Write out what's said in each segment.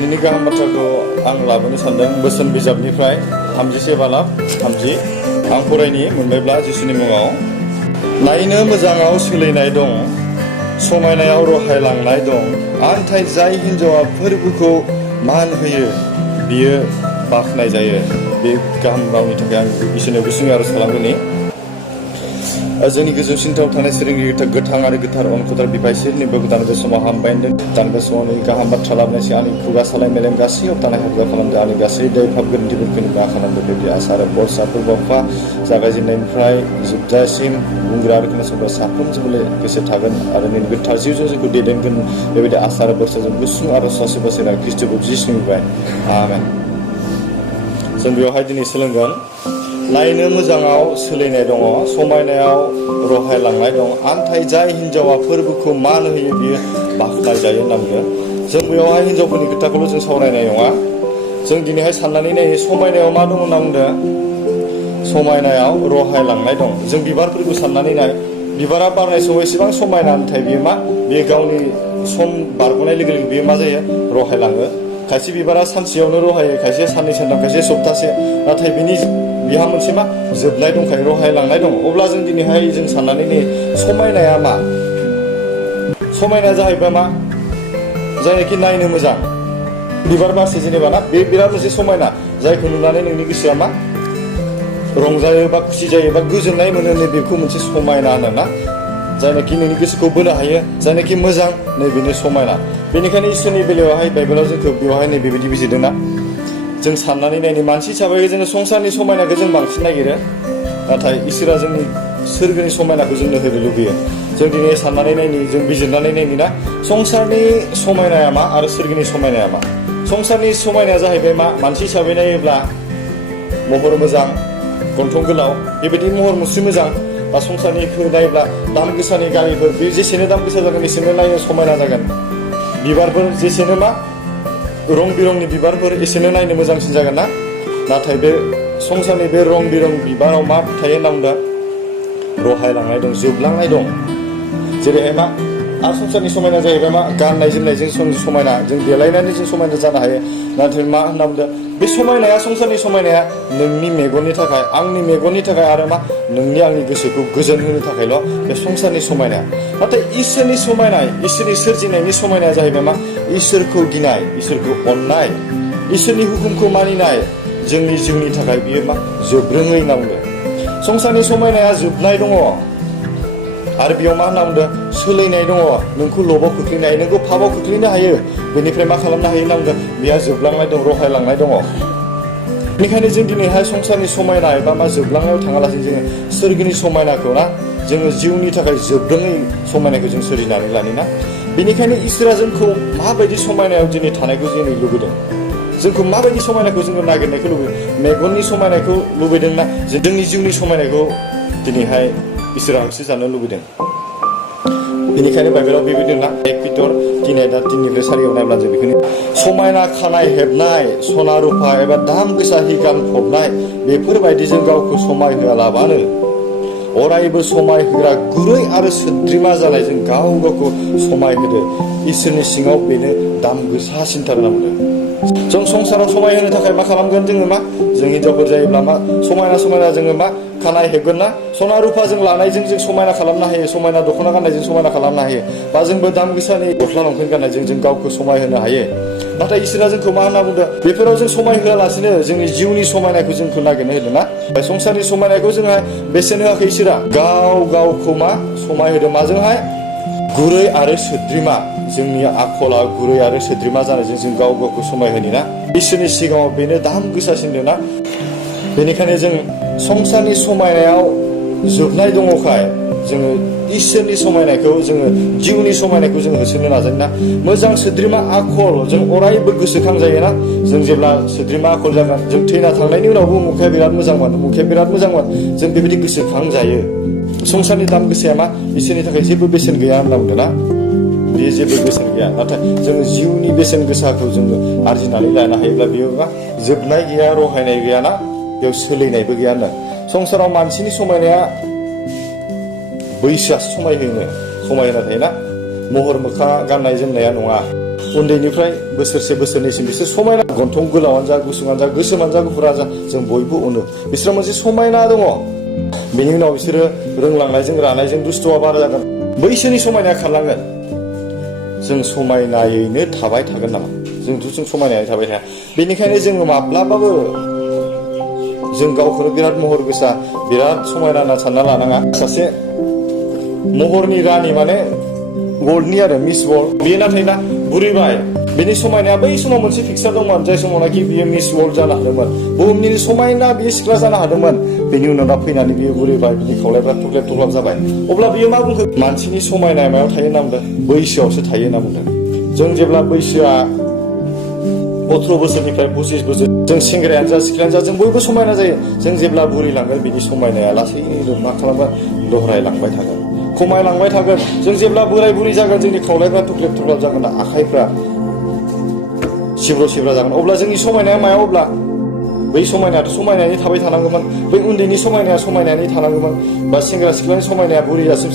दिनैनि गाहाम बाथ्राखौ आं लाबोनो सानदों बोसोन बिजाबनिफ्राय 30 बालाब 30 आं फरायनि मोनबायब्ला जिसुनि मुङाव। नायनो मोजाङाव सोलिनाय दं, समायनायाव रहायलांनाय दं, आन्थाय जाय हिन्जावा फोरबोखौ मान होयो बियो बाख्नाय जायो। बे गाहाम रावनि थाखाय आं इसोरनियाव गुसुङै आरज खालामगोनि। जोंनि गोजौसिनथाव थानाय सोरजिगिरि गोथां आरो गोथार अनखोथार बिफायसोरनिबो दान बे समाव हामबायदों। दान बे समाव गाहाम बाथ्रा लाबोनायसै आंनि खुगा सालाय मेलेम गासैयाव थानाय हाबजा खालामदो। आंनि गासै दै फाब गोरोन्थिफोरखौ निमाहा खालामदो। बेबायदि आसा आरो बरसाफोर बावफा जागायजेननायनिफ्राय जोबजासिम बुंग्रा आरो खोनासंग्रा साफ्रोमजोंबो गोसो थागोन आरो नोंनि गोथार जिउजों जोंखौ दैदेनगोन। बेबायदि आसा आरो बरसाजों गुसुं आरो सासे बोसोराव ख्रिस्ट'खौ जिसुनिफ्राय आमेन। जों बेवहाय दिनै सोलोंगोन। नायनो मोजाङाव सोलिनाय दङ, समायनायाव रहायलांनाय दं, आन्थाय जाय हिन्जावा फोरबोखौ मान होयो बियो बाख्नाय जायो होनना बुंदों। जों बेवहाय हिन्जावफोरनि खोथाखौल' जों सावरायनाय नङा। जों दिनैहाय साननानै नायो समायनायाव मा दं होनना बुंदों। समायनायाव रहायलांनाय दं। जों बिबारफोरखौ साननानै नाय, बिबारा बारनाय समाव एसेबां समायना, नाथाय बियो मा, बेयो गावनि सम बारग'नाय लोगो लोगो बियो मा जायो, रहायलाङो। खायसे बिबारा सानसेयावनो रहायो, खायसे साननै सानथाम, खायसे सप्तासे, नाथाय बिहा मोनसे मा जोबनाय दंखायो, रहायलांनाय दं। अब्ला जों दिनैहाय जों साननानै नायो समायनाया मा? समायनाया जाहैबाय मा, जायनाखि नायनो मोजां बिबार बारसे जेनेबा ना, बे बिराद मोनसे समायना, जायखौ नुनानै नोंनि गोसोआ मा रंजायो बा खुसि जायो बा गोजोननाय मोनो। नै बेखौ मोनसे समायना होनोना, जायनाखि नोंनि गोसोखौ बोनो हायो, जायनाखि मोजां, नै बेनो समायना। बेनिखायनो इसोरनि बेलायावहाय बाइबेलाव जोंखौ बेवहाय नै बेबायदि बिजिरदोंना, जों साननानै नायनो मानसि हिसाबै जोङो संसारनि समायनाखौ जों बांसिन नागिरो, नाथाय इसोरा जोंनि सोरगोनि समायनाखौ जोंनो होनो लुबैयो। जों दिनै साननानै नायनि, जों बिजिरनानै नायनि ना, संसारनि समायनाया मा आरो सोरगोनि समायनाया मा। संसारनि समायनाया जाहैबाय मा, मानसि हिसाबै नायोब्ला महर मोजां, गन्थं गोलाव, बेबायदि महर मुस्रि मोजां। बा संसारनिखौ नायोब्ला दाम गोसानि गारिफोर, बे जेसेनो दाम गोसा जागोन एसेनो नायनो समायना जागोन। बिबारफोर जेसेनो मा रं बिरंनि बिबारफोर एसेनो नायनो मोजांसिन जागोन ना। नाथाय बे संसारनि बे रं बिरं बिबाराव मा थायो होनना बुंदों, रहायलांनाय दं, जोबलांनाय दं। जेरैहाय मा, आरो संसारनि समायना जाहैबाय मा, गाननाय जोमनायजों समायना, जों देलायनानै जों समायना जानो हायो। नाथाय मा होनना बुंदों, बे समायनाया, संसारनि समायनाया नोंनि मेगननि थाखाय, आंनि मेगननि थाखाय, आरो मा नोंनि आंनि गोसोखौ गोजोन होनो थाखायल' बे संसारनि समायनाया। नाथाय इसोरनि समायनाय, इसोरनि सोरजिनायनि समायनाया जाहैबाय मा, इसोरखौ गिनाय, इसोरखौ अननाय, इसोरनि हुकुमखौ मानिनाय। जोंनि जिउनि थाखाय बियो मा जोबरोङै होनना बुंदों। संसारनि समायनाया जोबनाय दङ, आरो बेयाव मा होनना बुंदों, सोलायनाय दङ। नोंखौ लबाव खोख्लैनो हायो, नोंखौ फाबाव खोख्लैनो हायो, बेनिफ्राय मा खालामनो हायो होनना बुंदों, बेहा जोबलांनाय दं, रहायलांनाय दङ। बेनिखायनो जों दिनैहाय संसारनि समायना एबा मा जोबलांनायाव थाङालासिनो जोङो सोरगोनि समायनाखौ ना, जोङो जिउनि थाखाय जोबरोङै समायनायखौ जों सोरजिनानै लानि ना। बेनिखायनो इसोरा जोंखौ माबायदि समायनायाव दिनै थानायखौ जोङो लुबैदों, जोंखौ माबायदि समायनाखौ जोङो नागिरनायखौ लुबैदों। मेगननि समायनायखौ लुबैदोंना, जोंनि जिउनि समायनायखौ दिनैहाय इसोरा होसो जानो लुबैदों। बेनिखायनो बाइबेलाव बेबायदि ना, 1 पिटर 3:3-4 नायब्ला जों बेखौनो, समायना खानाय हेबनाय, सना रुफा एबा दाम गोसा हि गानफबनाय, बेफोरबायदिजों गावखौ समाय होआलाबानो अरायबो समाय होग्रा गुरै आरो सोद्रोमा जानायजों गाव गावखौ समाय होदो। इसोरनि सिङाव बेनो दाम गोसासिनथार होनना बुंदों। जों संसाराव समाय होनो थाखाय मा खालामगोन, जोङो मा, जों हिनजावफोर जायोब्ला मा समायना जोङो मा खानाय हेबगोन ना, सना रुफा जों लानायजों जों समायना खालामनो हायो, समायना दख'ना गाननायजों समायना खालामनो हायो, बा जोंबो दाम गोसानि गस्ला लंपेन्ट गाननायजों जों गावखौ समाय होनो हायो। नाथाय इसोरा जोंखौ मा होनना बुंदों, बेफोराव जों समाय होआलासिनो जोंनि जिउनि समायनायखौ जोंखौ नागिरनो होदों ना। संसारनि समायनायखौ जोंहा बेसेन होआखै इसोरा, गावखौ मा समाय होदों, माजोंहाय, गुरै आरो सोद्रोमा। जोंनि आखला गुरै आरो सोद्रोमा जानायजों जों गावखौ समाय होनि ना। इसोरनि सिगाङाव बेनो दाम गोसासिनदों ना। बेनिखायनो जों संसारनि समायनायाव जोबनाय दङखाय जोङो इसोरनि समायनायखौ, जोङो जिउनि समायनायखौ जों होसोनो नाजायो ना। मोजां सोद्रोमा आखल जों अरायबो गोसोखां जायोना। जों जेब्ला सोद्रोमा आखल जागोन, जों थैना थांनायनि उनावबो मुखाया बिराद मोजांमोन, जों बेबायदि गोसोखां जायो। संसारनि दाम गोसाया मा, इसोरनि थाखाय जेबो बेसेन गैया होनना बुंदों ना। बेयो जेबो बेसेन गैया। नाथाय जोङो जिउनि बेसेन गोसाखौ जोङो आरजिनानै लानो हायोब्ला बेयो मा जोबनाय गैया, रहायनाय गैयाना, बेयाव सोलायनायबो गैया होनदों। संसाराव मानसिनि समायनाया बैसोआसो समायहोना थायोना, महर मोखां गाननाय जोमनाया नङा। उन्दैनिफ्राय बोसोरसे बोसोरनैसिम बिसोर समायना गन्थं गोलावानो जा गुसुङानो जा गोसोमानो जा गुफुरानो जा जों बयबो अनो बिसोरहा मोनसे समायना दङ बेनि उनाव बिसोरो रोंलांनायजों रानायजों दुस्थ'आ बारा जागोन बैसोरनि समायनाया खारलांगोन जों समायनायैनो थाबाय थागोन नामा जों समायनायै थाबाय थाया बेनिखायनो जोङो माब्लाबाबो जों गावखौनो बिराद महर गोसा बिराद समायना होनना सानना लानाङा सासे महरनि रानि माने वर्ल्डनि आरो मिस वर्ल्ड बेयो नाथाय दा बुरिबाय बेनि समायनाया बै समाव मोनसे फिक्सार दंमोन जाय समावनाखि बियो मिस वर्ल्ड जानो हादोंमोन बुहुमनि समायना बियो सिख्ला जानो हादोंमोन बेनि उनाव दा फैनानै बियो बुरिबाय बिनि खावलायफ्रा थुख्लेब थुख्लाब जाबाय अब्ला बियो मा बुंखो मानसिनि समायनाया मायाव थायो होनना बुंदों बैसोआवसो थायो होनना बुंदों जों जेब्ला बैसोआ 18 बोसोरनिफ्राय 25 बोसोर जों सेंग्रायानो जा सिख्लायानो जा जों बयबो समायना जायो जों जेब्ला बुरिलांगोन बिनि समायनाया लासैनो मा खालामगोन दहरायलांबाय थागोन खमायलांबाय थागोन जों जेब्ला बोराय बुरि जागोन जोंनि खावलायफ्रा थुख्लेब थुख्लाब जागोन आखाइफ्रा सिब्र' सिब्रा जागोन अब्ला जोंनि समायनाया मायाव अब्ला बै समायनायाथ' समायनानै थाबाय थानांगौमोन बै उन्दैनि समायनाया समायनानै थानांगौमोन बा सेंग्रा सिख्लानि समायनाया बुरिजासिम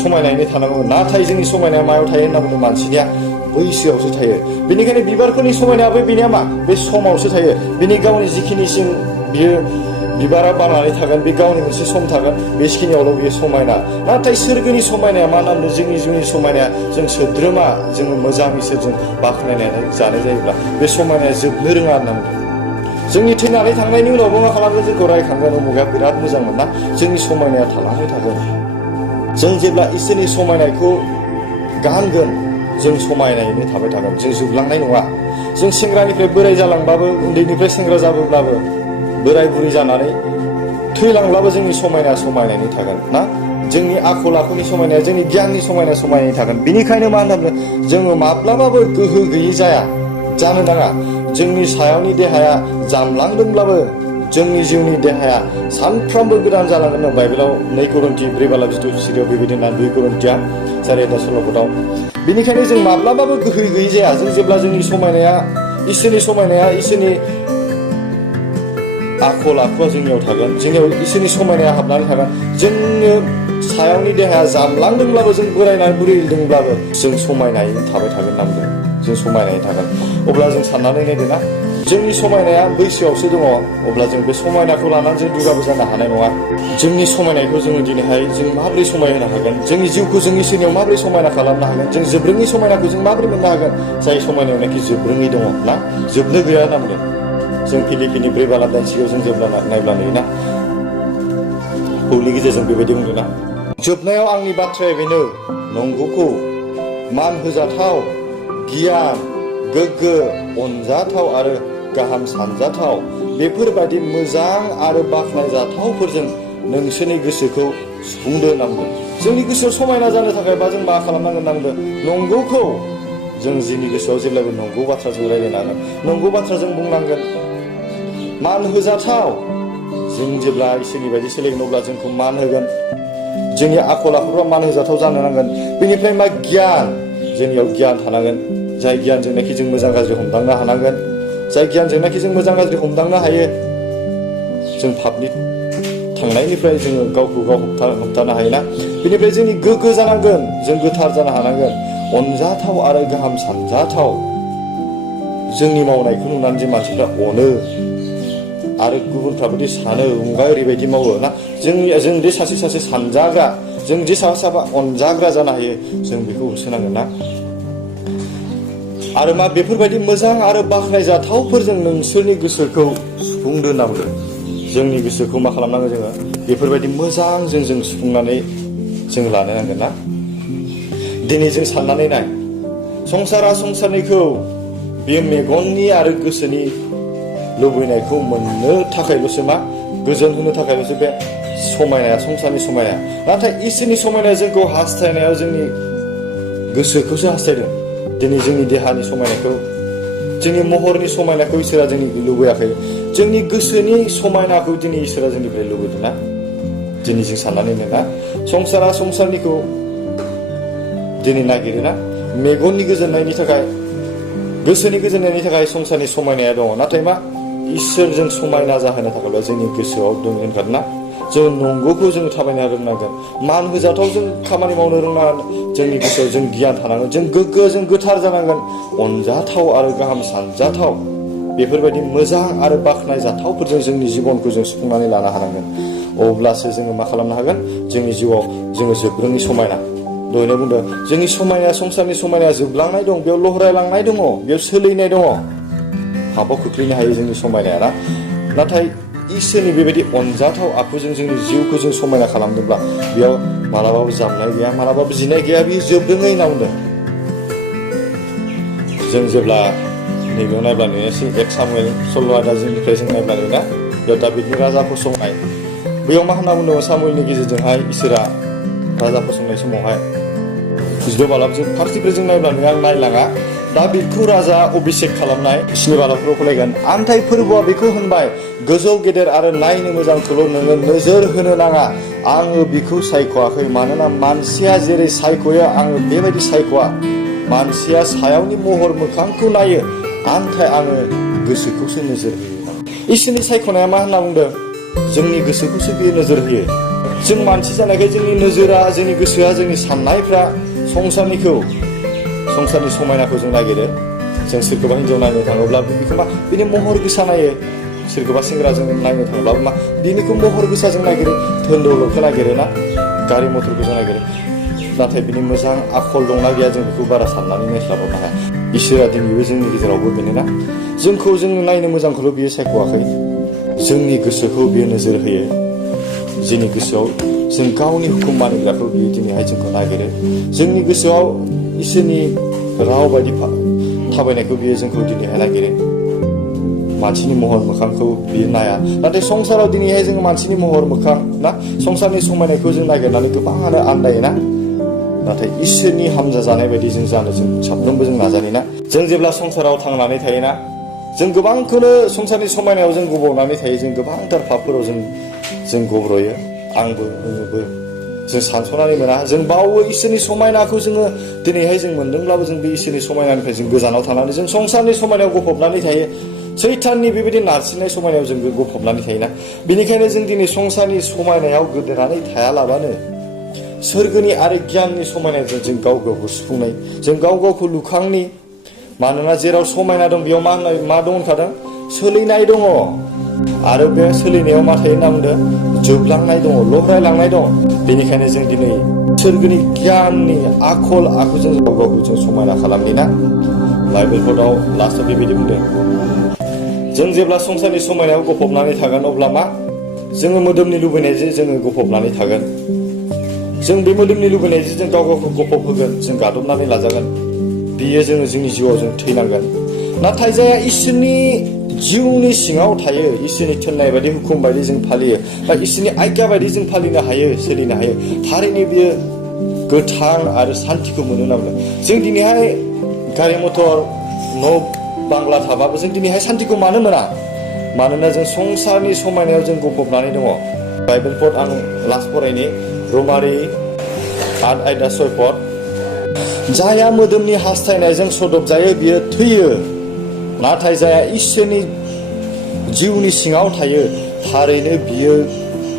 समायनानै थानांगौमोन नाथाय जोंनि समायनाया मायाव थायो होनना बुंदों मानसिनिया बैसोआवसो थायो बेनिखायनो बिबारफोरनि समायनायाबो बेनिया मा बे समावसो थायो बिनि गावनि जिखिनिसिम बियो बिबारा बारनानै थागोन बे गावनि मोनसे सम थागोन बेखिनियावल' बियो समायना नाथाय सोरगोनि समायनाया मा नाम जोंनि जिउनि समायनाया जों सोद्रोमा जोङो मोजां इसोरजों बाख्नायनानै जानाय जायोब्ला बे समायनाया जोबनो रोङा होनना बुंदों जोंनि थैनानै थांनायनि उनावबो मा खालामगोन जोंखौ रायखांगोन उमुगा बिराद मोजां मोनना जोंनि समायनाया थालांबाय थागोन जों जेब्ला इसोरनि समायनायखौ गानगोन जों समायनायैनो थाबाय थागोन जों जोबलांनाय नङा जों सेंग्रानिफ्राय बोराय जालांबाबो उन्दैनिफ्राय सेंग्रा जाबोब्लाबो बोराय बुरि जानानै थैलांब्लाबो जोंनि समायनाया समायनायैनो थागोन ना जोंनि आखल आखुनि समायनाया जोंनि गियाननि समायनाया समायनायैनो थागोन बिनिखायनो मा होनदों जोङो माब्लाबाबो गोहो गैयै जानो नाङा जोंनि सायावनि देहाया जामलांदोंब्लाबो जोंनि जिउनि देहाया सानफ्रोमबो गोदान जालांगोन बाइबेलाव 2 कोरिन्थि 4:22 बेबायदि ना 2 कोरिन्थिया 4:16 बेनिखायनो जों माब्लाबाबो गोहो गैयै जाया जों जेब्ला जोंनि समायनाया इसोरनि आखल आखुआ जोंनियाव थागोन जोंनियाव इसोरनि समायनाया हाबनानै थागोन जोंनि सायावनि देहाया जामलांदोंब्लाबो जों बोरायनानै बुरैदोंब्लाबो जों समायनायैनो थाबाय थागोन नामदों जों समायनायैनो थागोन अब्ला जों साननानै नायदो ना जोंनि समायनाया बैसोआवसो दङ अब्ला जों बे समायनाखौ लानानै जों दुगाबो जानो हानाय नङा जोंनि समायनायखौ जोङो दिनैहाय जों माबोरै समायहोनो हागोन जोंनि जिउखौ जों इसोरनियाव माबोरै समायना खालामनो हागोन जों जोबरोङै समायनाखौ जों माबोरै मोननो हागोन जाय समायनायावनाखि जोबरोङै दङ ना जोबनो गैया होनना बुंदों जों फिलिपिनि 4:8 जों जेब्ला नायब्ला नुयोना पौलनि गेजेरजों बेबायदि बुंदोंना जोबनायाव आंनि बाथ्राया बेनो नंगौखौ मान होजाथाव गियान गोग्गो अनजाथाव आरो गाहाम सानजाथाव बेफोरबायदि मोजां आरो बाख्नायजाथावफोरजों नोंसोरनि गोसोखौ सुफुंदो होनना बुंदों जोंनि गोसोआव समायना जानो थाखाय बा जों मा खालामनांगोन होनना बुंदों नंगौखौ जों जोंनि गोसोआव जेब्लाबो नंगौ बाथ्राजों रायज्लायनांगोन नंगौ बाथ्राजों बुंनांगोन मान होजाथाव जों जेब्ला इसोरनि बायदि सोलिगोन अब्ला जोंखौ मान होगोन जोंनि आखल आखुफ्रा मान होजाथाव जानो नांगोन बेनिफ्राय मा गियान जोंनियाव गियान थानांगोन जाय गियानजोंनाखि जों मोजां गाज्रि हमदांनो हानांगोन जाय गियानजोंनाखि जों मोजां गाज्रि हमदांनो हायो जों पापनि थांनायनिफ्राय जोङो गावखौ गाव होबथानो हायोना बेनिफ्राय जोंनि गोग्गो जानांगोन जों गोथार जानो हानांगोन अनजाथाव आरो गाहाम सानजाथाव जोंनि मावनायखौ नुनानै जे मानसिफ्रा अनो आरो गुबुनफ्राबोदि सानो उमुगा ओरैबायदि मावो ना जों दे सासे सानजाग्रा जों जे साफा अनजाग्रा जानो हायो जों बेखौ होसोनांगोन ना आरो मा बेफोरबायदि मोजां आरो बाख्नायजाथावफोरजों नोंसोरनि गोसोखौ सुफुंदो होनना बुंदों जोंनि गोसोखौ मा खालामनांगौ जोङो बेफोरबायदि मोजांजों जों सुफुंनानै जों लानो नांगोन ना दिनै जों साननानै नाय संसारनिखौ बे मेगननि आरो गोसोनि लुबैनायखौ मोननो थाखायल'सो मा गोजोन होनो थाखायल'सो बे समायनाया संसारनि समायना नाथाय इसोरनि समायनाया जोंखौ हास्थायनायाव जोंनि गोसोखौसो हास्थायदों दिनै जोंनि देहानि समायनायखौ जोंनि महरनि समायनाखौ इसोरा जोंनि लुबैयाखै जोंनि गोसोनि समायनाखौ दिनै इसोरा जोंनिफ्राय लुबैदों ना दिनै जों साननानै नोङा संसारनिखौ दिनै नागिरोना मेगननि गोजोननायनि थाखाय गोसोनि गोजोननायनि थाखाय संसारनि समायनाया दङ नाथाय मा इसोरजों समायना जाहोनो थाखायल' जोंनि गोसोआव दङ होनगोन ना जों नंगौखौ जों थाबायनो रोंनांगोन मान होजाथाव जों खामानि मावनो रोंनांगोन जोंनि गोसोआव जों गियान थानांगोन जों गोग्गो जों गोथार जानांगोन अनजाथाव आरो गाहाम सानजाथाव बेफोरबायदि मोजां आरो बाख्नायजाथावफोरजों जोंनि जिबनखौ जों सुफुंनानै लानो हानांगोन अब्लासो जोङो मा खालामनो हागोन जोंनि जिउआव जोङो जोबरोङै समायना दहायनो बुंदों जोंनि समायनाया संसारनि समायनाया जोबलांनाय दं बेयाव लहरायलांनाय दङ बेयाव सोलिनाय दङ हाबाव खोख्लैनो हायो जोंनि समायनाया ना नाथाय इसोरनि बेबायदि अनजाथाव आखुजों जोंनि जिउखौ जों समायना खालामदोंब्ला बेयाव मालाबाबो जामनाय गैया मालाबाबो जिनाय गैया बेयो जोबदोङै होनना बुंदों जों जेब्ला नैबेयाव नायब्ला नुयोसै 1 सामुएल 16 आदाजिनिफ्राय जों नायब्ला नुयोना बेयाव दाबिदनि राजा फसंनाय बैयाव मा होनना बुंदों सामुएलनि गेजेरजोंहाय इसोरा राजा फसंनाय समावहाय 16 बालाबजों फारसेनिफ्राय जों नायब्ला नुयो आं नायलाङा दाबिदखौ राजा अभिषेक खालामनाय 7 बालाबफोराव फरायगोन आन्थाय फोरबोआ बेखौ होनबाय गोजौ गेदेर आरो नायनो मोजांखौल' नोङो नोजोर होनो नाङा आङो बिखौ सायख'वाखै मानोना मानसिया जेरै सायख'यो आङो बेबायदि सायख'वा मानसिया सायावनि महर मोखांखौ नायो आन्थाय आङो गोसोखौसो नोजोर होयो इसोरनि सायख'नाया मा होनना बुंदों जोंनि गोसोखौसो बियो नोजोर होयो जों मानसि जानायखाय जोंनि नोजोरा जोंनि गोसोआ जोंनि साननायफ्रा संसारनि समायनाखौ जों नागिरो जों सोरखौबा हिन्जाव नायनो थाङोब्ला बिखौ मा बिनि महर गोसा नायो सोरखौबा सेंग्राजों नायनो थाङोब्ला मा बिनिखौ महर गोसा जों नागिरो धोन दौलतखौ नागिरो ना गारि मथरखौ जों नागिरो नाथाय बिनि मोजां आखल दंना गैया जों बेखौ बारा साननानै नायस्लाबनो हाया इसोरा दिनैबो जोंनि गेजेरावबो बेनोना जोंखौ जों नायनो मोजांखौल' बियो सायख'वाखै जोंनि गोसोखौ बियो नोजोर होयो जोंनि गोसोआव जों गावनि हुकुम मानिग्राखौ बियो दिनैहाय जोंखौ नागिरो जोंनि गोसोआव इसोरनि राव बायदि थाबायनायखौ बियो जोंखौ दिनैहाय नागिरो मानसिनि महर मोखांखौ बियो नाया नाथाय संसाराव दिनैहाय जोङो मानसिनि महर मोखां ना संसारनि समायनायखौ जों नागिरनानै गोबाङानो आन्दायोना नाथाय इसोरनि हामजा जानाय बायदि जों जानो जों साफ्रोमबो जों नाजायोना जों जेब्ला संसाराव थांनानै थायोना जों गोबांखौनो संसारनि समायनायाव जों गब'नानै थायो जों गोबांथार पापफोराव जों गब्र'यो आंबो नोंबो जों सानस'नानै मोना जों बावो इसोरनि समायनाखौ जोङो दिनैहाय जों मोनदोंब्लाबो जों बे इसोरनि समायनानिफ्राय जों गोजानाव थानानै जों संसारनि समायनायाव गफबनानै थायो सैताननि बेबायदि नारसिननाय समायनायाव जों गफबनानै थायोना बेनिखायनो जों दिनै संसारनि समायनायाव गोदोनानै थायालाबानो सोरगोनि आरो गियाननि समायनाजों जों गाव गावखौ सुफुंनाय जों गाव गावखौ लुखांनि मानोना जेराव समायना दं बेयाव मा दं होनखादों सोलिनाय दङ आरो बे सोलिनायाव मा थायो होनना बुंदों जोबलांनाय दङ लहरायलांनाय दं बेनिखायनो जों दिनै सोरगोनि गियाननि आखल आखुजों गाव गावखौ जों समायना खालामनि ना बाइबेल कडाव लास्टआव बेबायदि बुंदों जों जेब्ला संसारनि समायनायाव गफबनानै थागोन अब्ला मा जोङो मोदोमनि लुबैनायजों जोङो गफबनानै थागोन जों बे मोदोमनि लुबैनायजों जों गाव गावखौ गफब होगोन जों गादबनानै लाजागोन बियो जोङो जोंनि जिउआव जों थैनांगोन नाथाय जायहा इसोरनि जिउनि सिङाव थायो इसोरनि थिननाय बायदि हुकुम बायदि जों फालियो बा इसोरनि आज्ञा बायदि जों फालिनो हायो सोलिनो हायो थारैनो बियो गोथां आरो सान्थिखौ मोनो होनना बुंदों जों दिनैहाय गारि मथर न' बांला थाबाबो जों दिनैहाय सान्थिखौ मानो मोना मानोना जों संसारनि समायनायाव जों गफबनानै दङ बाइबेल पद आं लास्ट फरायनि रमारि 8 आयदा 6 पद जायहा मोदोमनि हास्थायनायजों सदब जायो बियो थैयो नाथाय जायहा इसोरनि जिउनि सिङाव थायो थारैनो बियो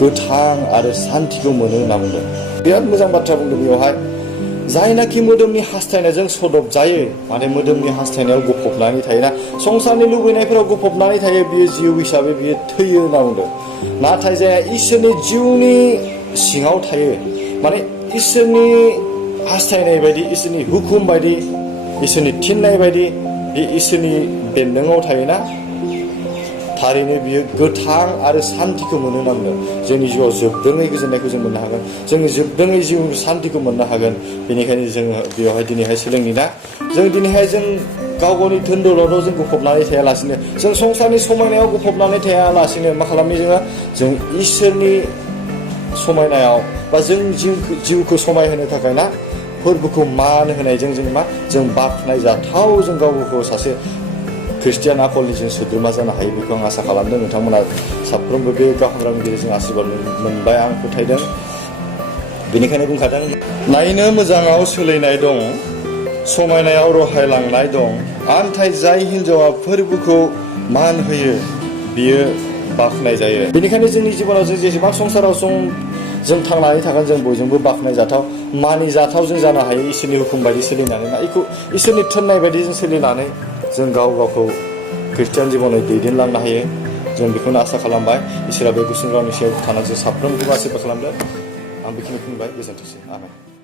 गोथां आरो सान्थिखौ मोनो होनना बुंदों बिराद मोजां बाथ्रा बुंदों बेवहाय जायनाखि मोदोमनि हास्थायनायजों सदब जायो माने मोदोमनि हास्थायनायाव गफबनानै थायोना संसारनि लुबैनायफोराव गफबनानै थायो बियो जिउ हिसाबै बियो थैयो होनना बुंदों नाथाय जायहा इसोरनि जिउनि सिङाव थायो माने इसोरनि हास्थायनाय बायदि इसोरनि हुकुम बायदि इसोरनि थिननाय बायदि बे इसोरनि बेन्दोङाव थायोना थारैनो बियो गोथां आरो सान्थिखौ मोनो होनना बुंदों जोंनि जिउआव जोबदोङै गोजोननायखौ जों मोननो हागोन जोंनि जोबदोङै जिउ सान्थिखौ मोननो हागोन बेनिखायनो जोङो बेवहाय दिनैहाय सोलोंनि ना जों दिनैहाय जों गाव गावनि धोन दौलताव जों गफबनानै थायालासिनो जों संसारनि समायनायाव गफबनानै थायालासिनो मा खालामनि जों इसोरनि समायनायाव बा जों जिउखौ समायहोनो थाखाय ना फोरबोखौ मान होनायजों जों बाख्नाय जाथाव जों गावखौ सासे ख्रिस्टियान आखलनि जों सोद्रोमा जानो हायो बेखौ आं आसा खालामदों नोंथांमोना साफ्रोमबो बे गाहामनि गेजेरजों आशीर्बाद मोनबाय आं फोथायदों बेनिखायनो बुंखादों नायनो मोजाङाव सोलिनाय दं समायनायाव रहायलांनाय दं आन्थाय जाय हिन्जावा फोरबोखौ मान होयो बियो बाख्नाय जायो। बेनिखायनो जोंनि जिबनाव जों जेसेबां संसाराव जों थांनानै थागोन जों बयजोंबो बाख्नायजाथाव मानिजाथाव जों जानो हायो इसोरनि हुकुम बायदि सोलिनानै ना इसोरनि थिननाय बायदि जों सोलिनानै जों गावखौ खृष्टियान जिबनै दैदेनलांनो हायो। जों बेखौनो आसा खालामबाय। इसोरा बे गुसुं रावनि सायाव थानानै जों साफ्रोमखौबो आसिरबाद खालामदों। आं बेखिनि बुंबाय, गोजोनथोंसै। आमेन।